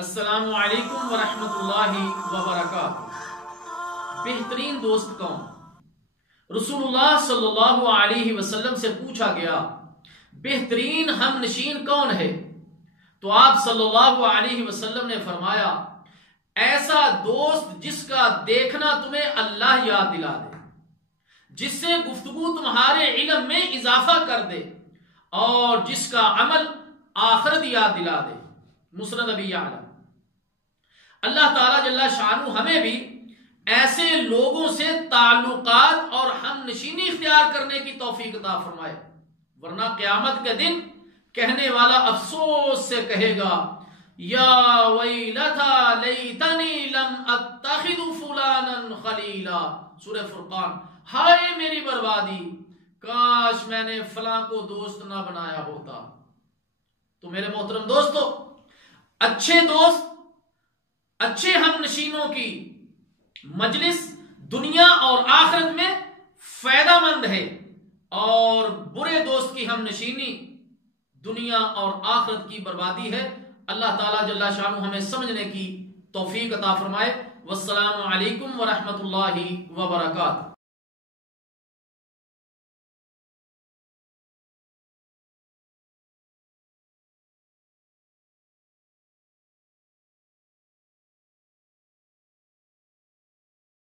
السلام علیکم ورحمۃ اللہ وبرکاتہ۔ بہترین دوست کون؟ رسول اللہ صلی اللہ علیہ وسلم سے پوچھا گیا بہترین ہم نشین کون ہے؟ تو آپ صلی اللہ علیہ وسلم نے فرمایا ایسا دوست جس کا دیکھنا تمہیں اللہ یاد دلا دے، جس سے گفتگو تمہارے علم میں اضافہ کر دے اور جس کا عمل آخرت یاد دلا دے۔ مسند ابی اعلی۔ اللہ تعالیٰ جل شانہ ہمیں بھی ایسے لوگوں سے تعلقات اور ہم نشینی اختیار کرنے کی توفیق عطا فرمائے، ورنہ قیامت کے دن کہنے والا افسوس سے کہے گا یا ویلتا لیتنی لم اتخذ فلانا خلیلا۔ سورہ فرقان۔ ہائے میری بربادی، کاش میں نے فلاں کو دوست نہ بنایا ہوتا۔ تو میرے محترم دوستو، اچھے دوست، اچھے ہم نشینوں کی مجلس دنیا اور آخرت میں فائدہ مند ہے، اور برے دوست کی ہم نشینی دنیا اور آخرت کی بربادی ہے۔ اللہ تعالیٰ جل شانہ ہمیں سمجھنے کی توفیق عطا فرمائے۔ والسلام علیکم ورحمۃ اللہ وبرکاتہ۔